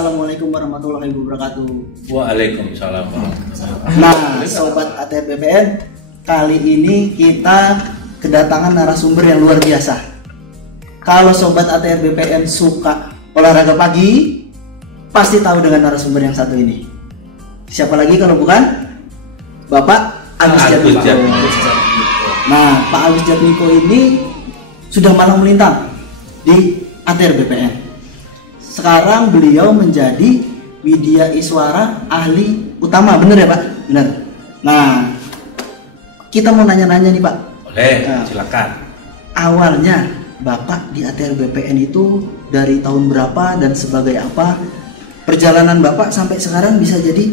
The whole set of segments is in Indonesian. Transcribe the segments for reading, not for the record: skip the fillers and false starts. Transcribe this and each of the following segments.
Assalamualaikum warahmatullahi wabarakatuh. Waalaikumsalam warahmatullahi wabarakatuh. Nah, Sobat ATR BPN, kali ini kita kedatangan narasumber yang luar biasa. Kalau Sobat ATR BPN suka olahraga pagi, pasti tahu dengan narasumber yang satu ini. Siapa lagi kalau bukan Bapak Agus Jatmiko. Nah, Pak Agus Jatmiko ini sudah malang melintang di ATR BPN. Sekarang beliau menjadi Widya Iswara ahli utama, bener ya Pak? Bener. Nah, kita mau nanya-nanya nih Pak. Boleh, silakan. Awalnya Bapak di ATR BPN itu dari tahun berapa dan sebagai apa? Perjalanan Bapak sampai sekarang bisa jadi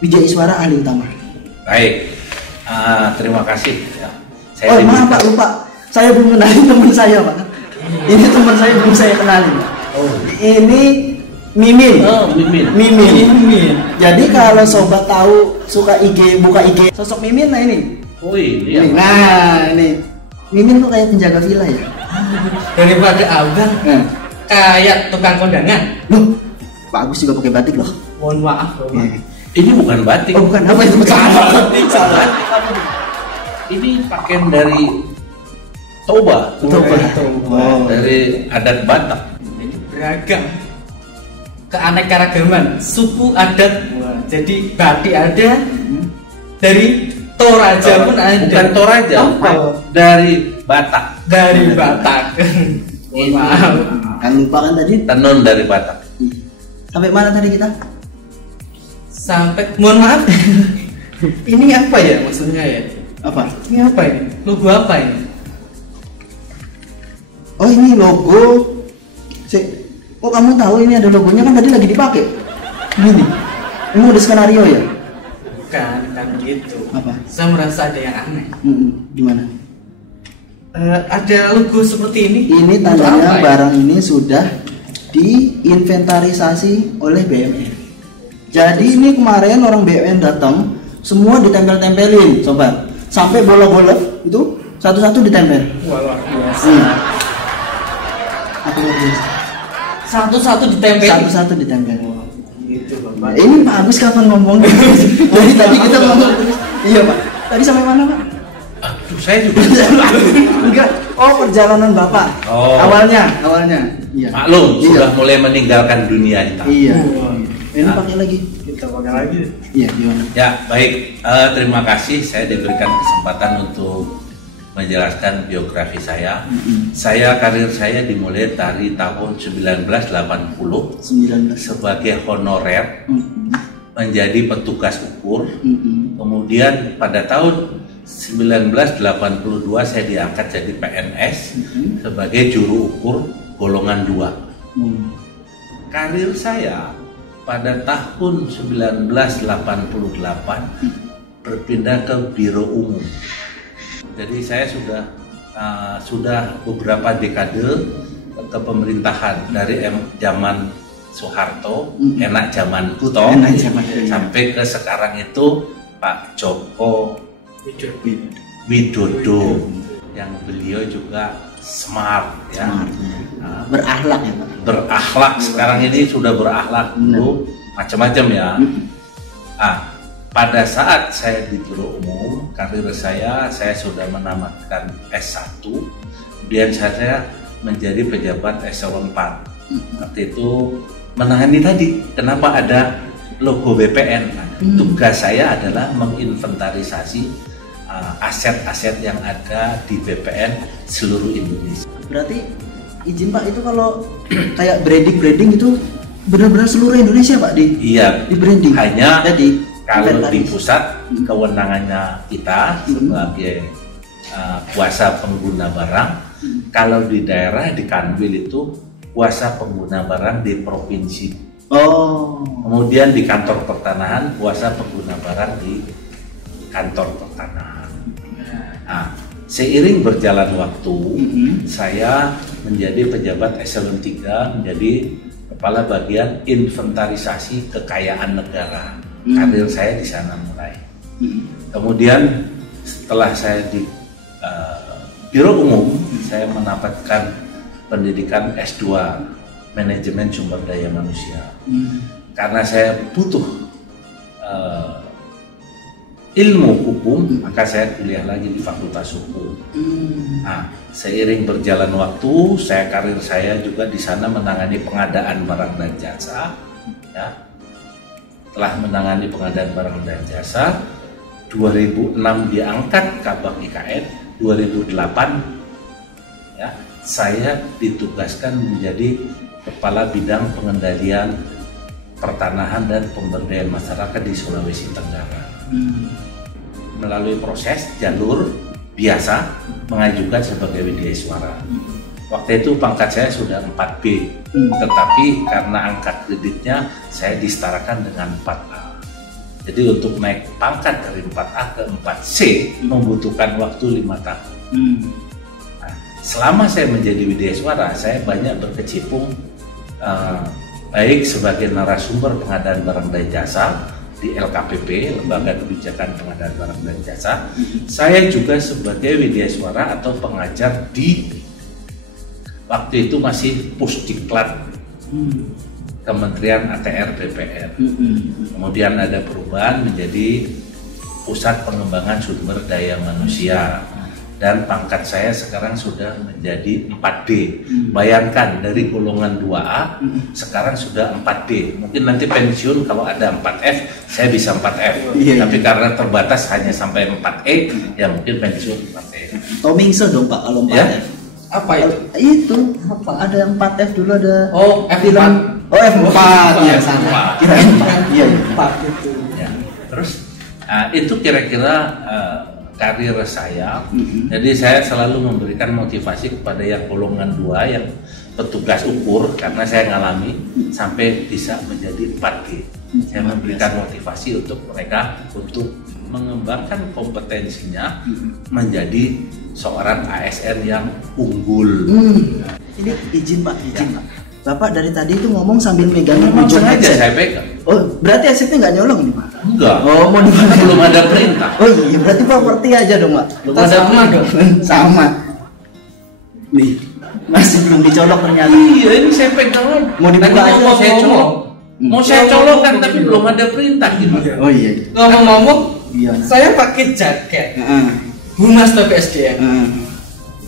Widya Iswara ahli utama. Baik, terima kasih. Ya. Oh maaf Pak, lupa. Saya belum kenalin teman saya Pak. Ini teman saya belum saya kenalin. Oh. Ini Mimin. Oh, Mimin. Mimin. Jadi kalau sobat tahu suka buka IG sosok Mimin, nah ini. Oh ini ya. Nah ini Mimin tuh kayak penjaga villa ya. Daripada abang kayak tukang kondangan. Loh, Pak Agus juga pakai batik loh. Mohon maaf loh. Ini bukan batik. Oh bukan, apa itu? Salah. Ini pakaian dari Toba. Oh. Dari adat Batak. Ini beragam, keanekaragaman suku adat. Jadi batik ada, dari Toraja pun ada. Bukan Toraja, dari Batak. Dari Batak. Mohon maaf. Kan lupa kan tadi? Tenun dari Batak. Sampai mana tadi kita? Sampai, mohon maaf. Ini apa ya maksudnya ya? Apa? Ini apa ini? Logo apa ini? Oh ini logo. Oh kamu tahu ini ada logonya kan tadi lagi dipakai. Gini. Ini udah skenario ya? Bukan gitu. Apa? Saya merasa ada yang aneh. Gimana? Ada logo seperti ini. Ini Untuk tandanya apa ya? barang ini sudah diinventarisasi oleh BUMN. Jadi ini kemarin orang BUMN datang, semua ditempel-tempelin, sobat. Sampai bola-bola itu satu-satu ditempel. Wah, luar biasa. Aku luar biasa. Satu-satu ditempel. Satu-satu ditempel. Gitu, Bapak. Ini Pak Agus kapan ngomong? Dari tadi kita ngomong terus. Iya Pak. Tadi sampai mana Pak? Aduh, saya juga. Enggak. Oh perjalanan Bapak. Oh. Awalnya. Iya. Maklum, Iya. sudah mulai meninggalkan dunia ini. Iya. Oh. Ini pakai lagi. Kita pakai lagi. Iya gimana? Ya, baik. Terima kasih saya diberikan kesempatan untuk menjelaskan biografi saya. Saya karir saya dimulai dari tahun 1980 sebagai honorer menjadi petugas ukur. Kemudian pada tahun 1982 saya diangkat jadi PNS sebagai juru ukur golongan 2. Karir saya pada tahun 1988 berpindah ke Biro Umum. Jadi saya sudah beberapa dekade ke pemerintahan dari zaman Soeharto, enak zamanku toh, sampai ke sekarang itu Pak Joko Widodo, yang beliau juga smart ya. Berakhlak ya Pak. Berakhlak, sekarang ini sudah berakhlak dulu macam-macam ya. Pada saat saya di Biro Umum, karir saya sudah menamatkan S1, kemudian saya menjadi pejabat eselon 4. Waktu itu menangani tadi, kenapa ada logo BPN. Tugas saya adalah menginventarisasi aset-aset yang ada di BPN seluruh Indonesia. Berarti izin Pak, itu kalau kayak branding itu benar-benar seluruh Indonesia Pak di branding. Hanya jadi kalau di pusat kewenangannya kita sebagai kuasa pengguna barang. Kalau di daerah di Kanwil itu kuasa pengguna barang di provinsi. Kemudian di kantor pertanahan kuasa pengguna barang di kantor pertanahan. Seiring berjalan waktu, saya menjadi pejabat eselon 3, menjadi kepala bagian inventarisasi kekayaan negara. Karir saya di sana mulai. Kemudian setelah saya di Biro Umum, saya mendapatkan pendidikan S2 manajemen sumber daya manusia. Karena saya butuh ilmu hukum, maka saya kuliah lagi di Fakultas Hukum. Nah, seiring berjalan waktu, karir saya juga di sana menangani pengadaan barang dan jasa. Ya. Telah menangani pengadaan barang dan jasa, 2006 diangkat Kabag IKN, 2008 ya, saya ditugaskan menjadi Kepala Bidang Pengendalian Pertanahan dan Pemberdayaan Masyarakat di Sulawesi Tenggara. Melalui proses jalur biasa mengajukan sebagai widyaswara. Waktu itu pangkat saya sudah 4B, tetapi karena angka kreditnya saya disetarakan dengan 4A. Jadi untuk naik pangkat dari 4A ke 4C membutuhkan waktu 5 tahun. Nah, selama saya menjadi widyaswara, saya banyak berkecimpung baik sebagai narasumber pengadaan barang dan jasa di LKPP, Lembaga Kebijakan Pengadaan Barang dan Jasa. Saya juga sebagai widyaswara atau pengajar di waktu itu masih Pusdiklat Kementerian ATR BPN. Kemudian ada perubahan menjadi Pusat Pengembangan Sumber Daya Manusia. Dan pangkat saya sekarang sudah menjadi 4D. Bayangkan dari golongan 2A sekarang sudah 4D. Mungkin nanti pensiun kalau ada 4F, saya bisa 4F. Tapi karena terbatas hanya sampai 4E, ya mungkin pensiun 4E. Tomingse dong Pak kalau 4F. Ya? Apa itu? Itu apa? Ada 4F dulu ada. Oh, F4. Oh, F4. Iya, sana. Kirain 4. Iya, 4 itu. Ya. Terus itu kira-kira karir saya. Jadi saya selalu memberikan motivasi kepada yang golongan 2 yang petugas ukur, karena saya ngalami sampai bisa menjadi 4G. Saya memberikan motivasi untuk mereka untuk mengembangkan kompetensinya menjadi seorang ASN yang unggul. Ini izin Pak, Pak. Bapak dari tadi itu ngomong sambil megangin Memang ujung sengaja headset. saya pegang. Oh, berarti headsetnya nggak nyolong nih Pak? Enggak. Oh, mau dimana? Belum ada perintah. Oh iya, berarti properti aja dong Pak. Belum Kita ada sama perintah. dong. Sama. Nih, masih belum dicolok ternyata. Iya, ini saya pegang. Mau dibuka Tadi aja, mau saya ngomong. colok. Mau saya colokkan tapi belum ada perintah gitu. Oh iya. Ngomong-ngomong, Iya. saya pakai jaket Heeh. Humas TPSDM. Heeh.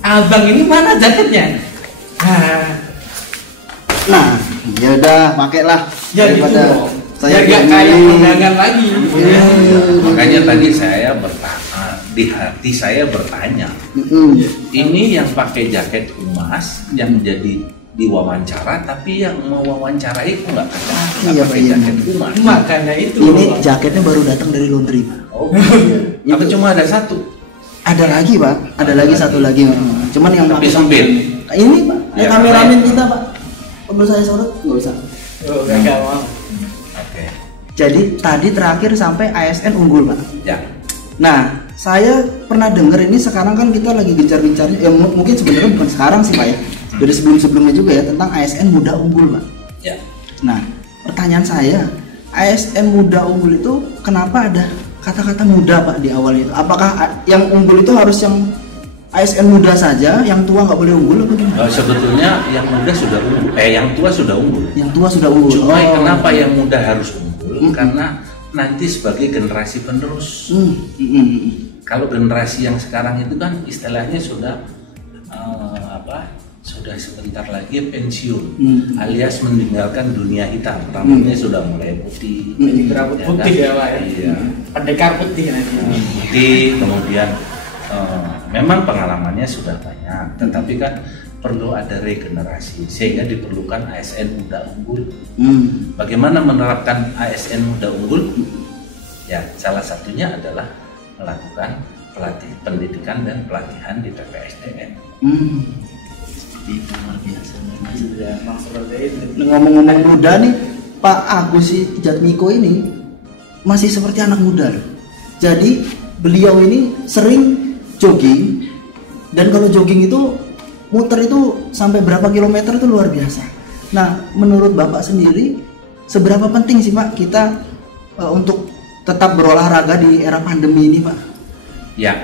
Abang ini mana jaketnya? Nah, ya udah, pakailah. Ya gitu Daripada dong. saya Biar nggak kayak undangan lagi. Iya. Makanya tadi saya bertanya, di hati saya bertanya, ini yang pakai jaket humas yang menjadi diwawancara, tapi yang mewawancarai kok nggak Iya, pakai iya. jaket humas. Makanya itu. Ini Bang. jaketnya baru datang dari laundry Pak. Oh, apa cuma ada satu? Ada lagi Pak, ada lagi satu lagi. Cuman yang Tapi pakai- sempit. Ini Pak, Ya, kameramen kita Pak. Perlu saya sorot? Nggak usah. Oh, nggak mau. Oke, Jadi tadi terakhir sampai ASN unggul Pak. ya. Nah, saya pernah dengar ini sekarang kan kita lagi gencar-gencarnya, ya mungkin sebenarnya bukan sekarang sih Pak ya, dari sebelum-sebelumnya juga ya, tentang ASN muda unggul Pak. Ya. Nah, pertanyaan saya, ASN muda unggul itu kenapa ada kata-kata muda Pak di awal itu? Apakah yang unggul itu harus yang ASN muda saja, yang tua nggak boleh unggul apa gimana? Sebetulnya yang muda sudah unggul, yang tua sudah unggul. Yang tua sudah unggul. Cuma Oh. kenapa yang muda harus unggul? Karena nanti sebagai generasi penerus. Kalau generasi yang sekarang itu kan istilahnya sudah sudah sebentar lagi pensiun, alias meninggalkan dunia hitam. Rambutnya sudah mulai putih. Rambut ya putih kan? ya Pak ya. Iya. Pendekar putih nanti. Putih, kemudian memang pengalamannya sudah banyak, tetapi kan perlu ada regenerasi sehingga diperlukan ASN muda unggul. Bagaimana menerapkan ASN muda unggul? Ya, salah satunya adalah melakukan pendidikan dan pelatihan di PPSDM. Seperti itu, luar biasa. Ya, maksudnya itu. Ngomong-ngomong muda nih, Pak Agus Jatmiko ini masih seperti anak muda loh. Jadi beliau ini sering jogging, dan kalau jogging itu muter itu sampai berapa kilometer itu luar biasa. Nah, menurut Bapak sendiri seberapa penting sih Pak kita untuk tetap berolahraga di era pandemi ini Pak? Ya,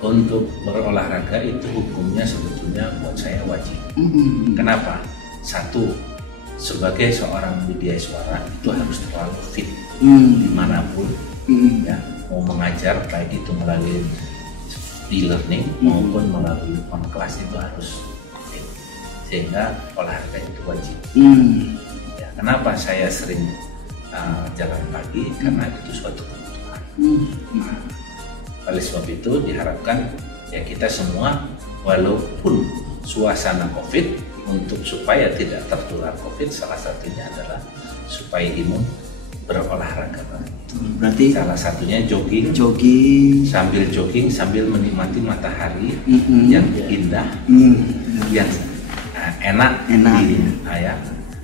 untuk berolahraga itu hukumnya sebetulnya buat saya wajib. Kenapa? Satu, sebagai seorang widyaswara itu harus selalu fit dimanapun, ya, mau mengajar baik itu melalui e-learning maupun melalui on class itu harus fit, sehingga olahraga itu wajib. Ya, kenapa saya sering jalan pagi? Karena itu suatu kebutuhan. Oleh sebab itu diharapkan ya kita semua walaupun suasana COVID, untuk supaya tidak tertular COVID, salah satunya adalah supaya imun berolahraga. Berarti salah satunya jogging sambil menikmati matahari yang indah, yang enak ya,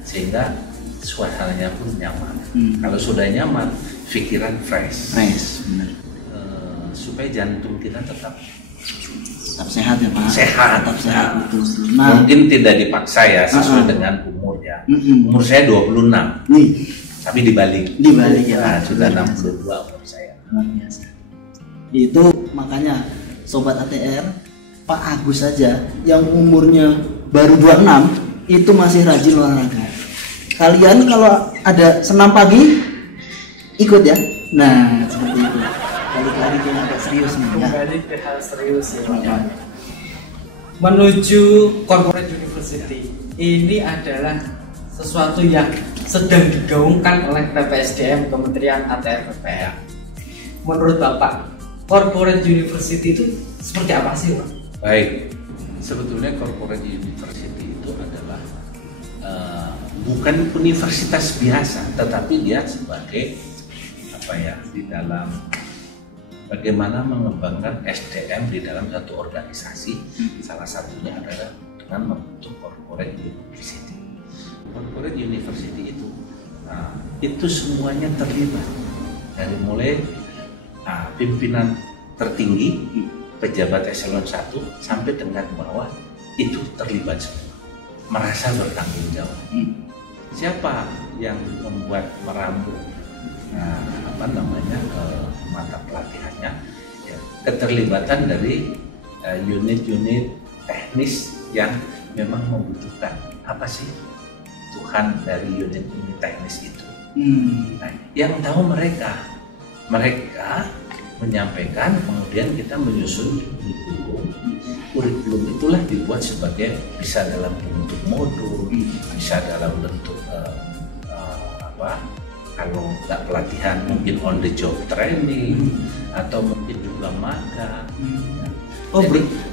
sehingga suasananya pun nyaman. Kalau sudah nyaman, pikiran fresh, benar. Supaya jantung kita tetap sehat ya Pak. Tetap sehat. Betul. Nah, mungkin tidak dipaksa ya sesuai dengan umur ya. Umur saya 26. Tapi dibalik ya. Nah, sudah 62 umur saya. Biasa. Itu makanya sobat ATR, Pak Agus saja yang umurnya baru 26 itu masih rajin olahraga. Kalian kalau ada senam pagi ikut ya. Nah, seperti itu. Balik-balik yang agak serius nih ya. Kembali ke hal serius ya. Menuju corporate university ini adalah sesuatu yang sedang digaungkan oleh PPSDM, Kementerian ATR BPN. Menurut Bapak, corporate university itu seperti apa sih Pak? Baik, sebetulnya corporate university itu adalah bukan universitas biasa, tetapi dia sebagai di dalam bagaimana mengembangkan SDM di dalam satu organisasi. Salah satunya adalah dengan membentuk corporate university. Corporate university itu semuanya terlibat, dari mulai pimpinan tertinggi, pejabat eselon 1 sampai tingkat bawah itu terlibat semua, merasa bertanggung jawab. Siapa yang membuat meramu mata pelatihannya? Ya, keterlibatan dari unit-unit teknis yang memang membutuhkan apa sih Tuhan dari unit-unit teknis itu. Nah, yang tahu mereka menyampaikan, kemudian kita menyusun kurikulum itulah dibuat sebagai bisa dalam bentuk modul, bisa dalam bentuk kalau nggak pelatihan mungkin on the job training, atau mungkin juga magang.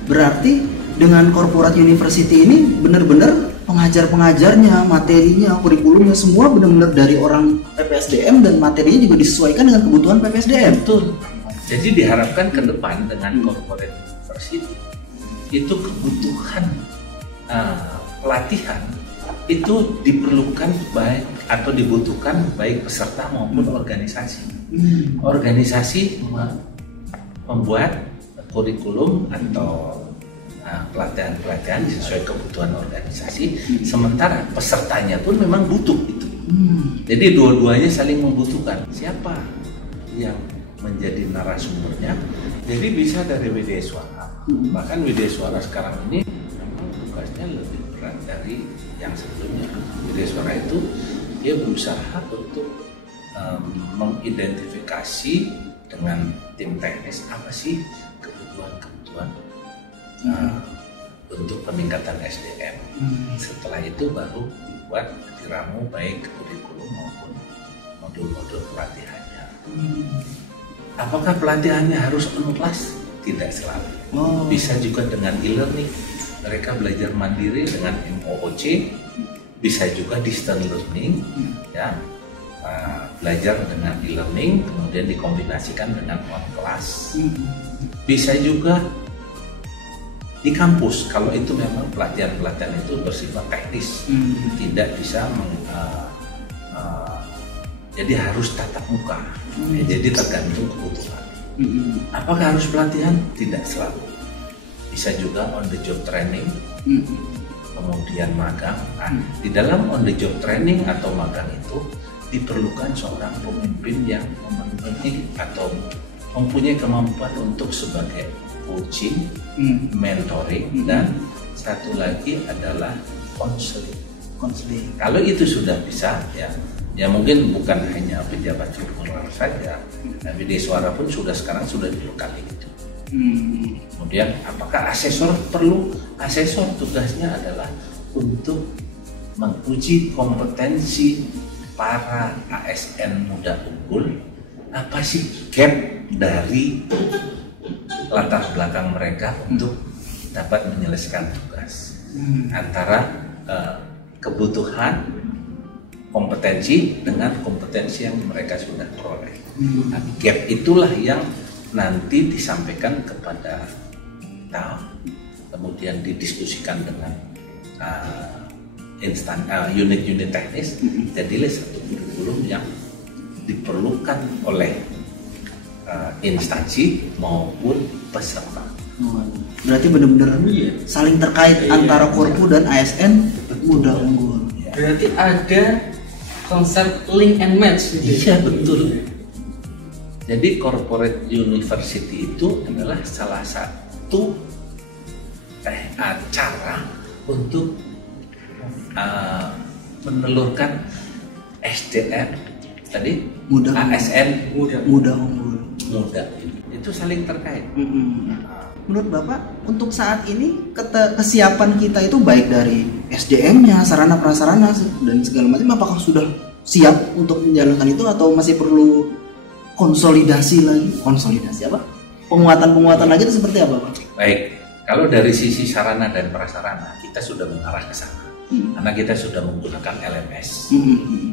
Berarti dengan corporate university ini benar-benar pengajar-pengajarnya, materinya, kurikulumnya semua benar-benar dari orang PPSDM, dan materinya juga disesuaikan dengan kebutuhan PPSDM. Betul. Jadi diharapkan ke depan dengan corporate university itu kebutuhan pelatihan itu diperlukan baik atau dibutuhkan baik peserta maupun organisasi. Organisasi membuat kurikulum atau pelatihan-pelatihan sesuai kebutuhan organisasi, sementara pesertanya pun memang butuh itu. Jadi dua-duanya saling membutuhkan. Siapa yang menjadi narasumbernya? Jadi bisa dari widyaswara. Bahkan widyaswara sekarang ini memang tugasnya lebih berat dari yang sebelumnya. Widyaswara itu dia berusaha untuk mengidentifikasi dengan tim teknis apa sih kebutuhan-kebutuhan untuk peningkatan SDM. Setelah itu baru dibuat diramu baik kurikulum maupun modul-modul pelatihannya. Apakah pelatihannya harus on class? Tidak selalu. Bisa juga dengan e-learning. Mereka belajar mandiri dengan MOOC, bisa juga distance learning, ya, belajar dengan e-learning kemudian dikombinasikan dengan on class. Bisa juga di kampus kalau itu memang pelatihan-pelatihan itu bersifat teknis, tidak bisa jadi harus tatap muka. Jadi tergantung kebutuhan. Apakah harus pelatihan? Tidak selalu. Bisa juga on the job training, kemudian magang. Di dalam on the job training atau magang itu diperlukan seorang pemimpin yang memenuhi atau mempunyai kemampuan untuk sebagai coaching, mentoring, dan satu lagi adalah counseling. konseling. Kalau itu sudah bisa, ya mungkin bukan hanya pejabat struktural saja, tapi di suara pun sekarang sudah dua kali gitu. Kemudian apakah asesor perlu? Asesor tugasnya adalah untuk menguji kompetensi para ASN muda unggul, apa sih gap dari latar belakang mereka untuk dapat menyelesaikan tugas antara kebutuhan kompetensi dengan kompetensi yang mereka sudah peroleh. Nah, gap itulah yang nanti disampaikan kepada kita, kemudian didiskusikan dengan unit-unit teknis, jadilah satu kurikulum yang diperlukan oleh instansi maupun peserta. Berarti benar-benar saling terkait antara Korpu dan ASN muda unggul. Berarti ada konsep link and match gitu. Iya, betul. Jadi corporate university itu adalah salah satu cara untuk menelurkan SDM tadi ASN muda unggul. Itu saling terkait. Menurut Bapak, untuk saat ini kesiapan kita itu baik dari SDM-nya, sarana prasarana dan segala macam, apakah sudah siap untuk menjalankan itu atau masih perlu konsolidasi lagi? Konsolidasi apa? Penguatan lagi itu seperti apa, Pak? Baik, kalau dari sisi sarana dan prasarana kita sudah mengarah ke sana. Karena kita sudah menggunakan LMS,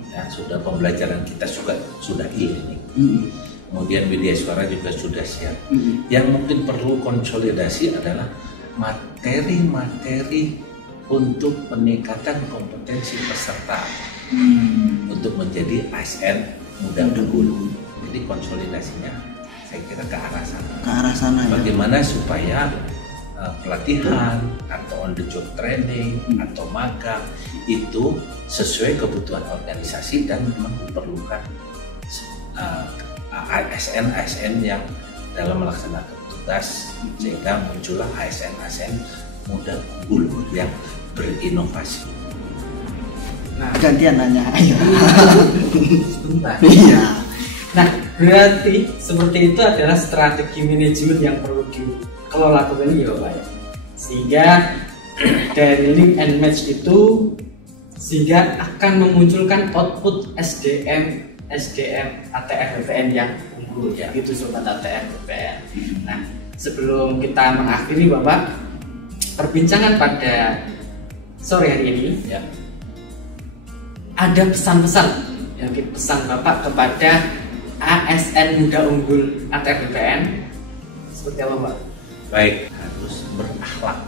ya, sudah pembelajaran kita sudah e-learning. Kemudian media suara juga sudah siap. Yang mungkin perlu konsolidasi adalah materi-materi untuk peningkatan kompetensi peserta untuk menjadi ASN muda unggul. Jadi konsolidasinya saya kira ke arah sana. Ke arah sana ya. Bagaimana supaya pelatihan atau on the job training atau magang itu sesuai kebutuhan organisasi dan memerlukan ASN yang dalam melaksanakan tugas, sehingga muncullah ASN muda unggul yang berinovasi. Nah, gantian nanya, ayo. Sebentar. Iya. Nah, berarti seperti itu adalah strategi manajemen yang perlu dikelola kembali ya Pak ya. Sehingga dari link and match itu sehingga akan memunculkan output SDM ATR BPN yang unggul ya, itu sobat ATR BPN. Nah, sebelum kita mengakhiri Bapak perbincangan pada sore hari ini ya, ada pesan-pesan yang pesan Bapak kepada ASN muda unggul ATR BPN seperti apa Pak? Baik, harus berakhlak.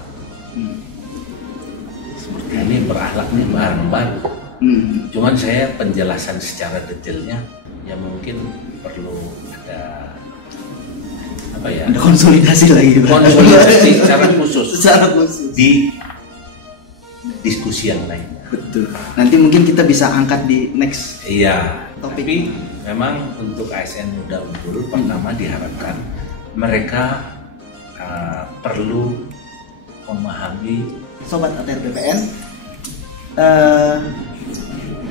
Seperti ini berakhlak nih baru. Cuman saya penjelasan secara detailnya ya mungkin perlu ada apa ya? Ada konsolidasi lagi. Konsolidasi secara khusus di diskusi yang lainnya. Betul. Nanti mungkin kita bisa angkat di next. Iya. Topik. Tapi memang untuk ASN muda unggul pertama diharapkan mereka perlu memahami. Sobat ATR BPN,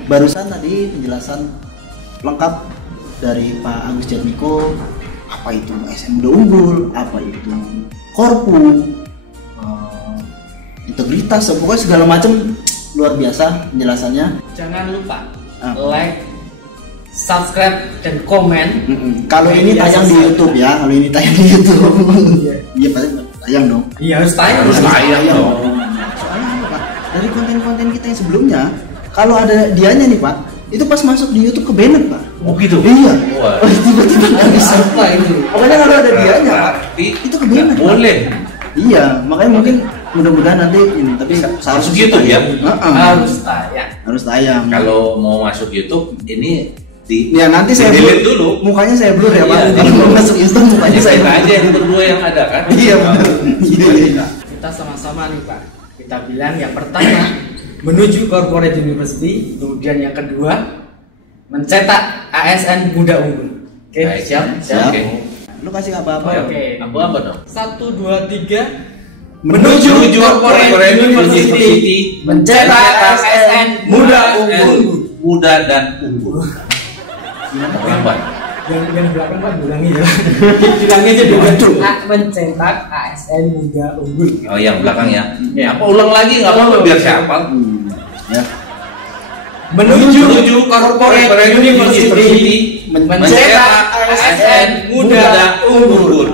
barusan tadi penjelasan lengkap dari Pak Agus Jatmiko, apa itu ASN muda unggul, apa itu Korpu, integritas, pokoknya segala macam luar biasa penjelasannya. Jangan lupa like, subscribe dan komen. Kalau ini tayang di YouTube ya, kalau ini tayang di YouTube. Iya pasti tayang dong. Iya harus tayang. Harus tayang dong. Soalnya apa Pak? Dari konten-konten kita yang sebelumnya, kalau ada dianya nih Pak, itu pas masuk di YouTube ke banned Pak. Oh gitu? Iya. Wah. Tiba-tiba nggak bisa. Apa itu? Pokoknya kalau ada dianya Pak, itu ke banned. Boleh. Iya, makanya mungkin mudah-mudahan nanti ini, tapi Harus YouTube ya? Harus tayang. Harus tayang. Kalau mau masuk YouTube ini Ya nanti saya delete blur dulu. Mukanya saya blur ya Pak. Iya. Kalau mau masuk Instagram mukanya saya Kita aja yang berdua yang ada kan? Iya benar. Iya. Kita sama-sama nih Pak. Kita bilang yang pertama menuju corporate university, kemudian yang kedua mencetak ASN muda unggul. Oke, Baik. siap? Siap. Oke. Lu kasih apa-apa? Oke. Apa dong? 1, 2, 3. menuju Corporate University, mencetak ASN muda unggul. Muda dan unggul. Lambat. Yang belakang Pak diulangi ya. Diulangi aja dulu. Mencetak ASN muda unggul. Oh, yang belakang ya. Ya, apa ulang lagi nggak apa-apa biar saya hafal. Ya. Menuju Corporate University, mencetak ASN muda unggul.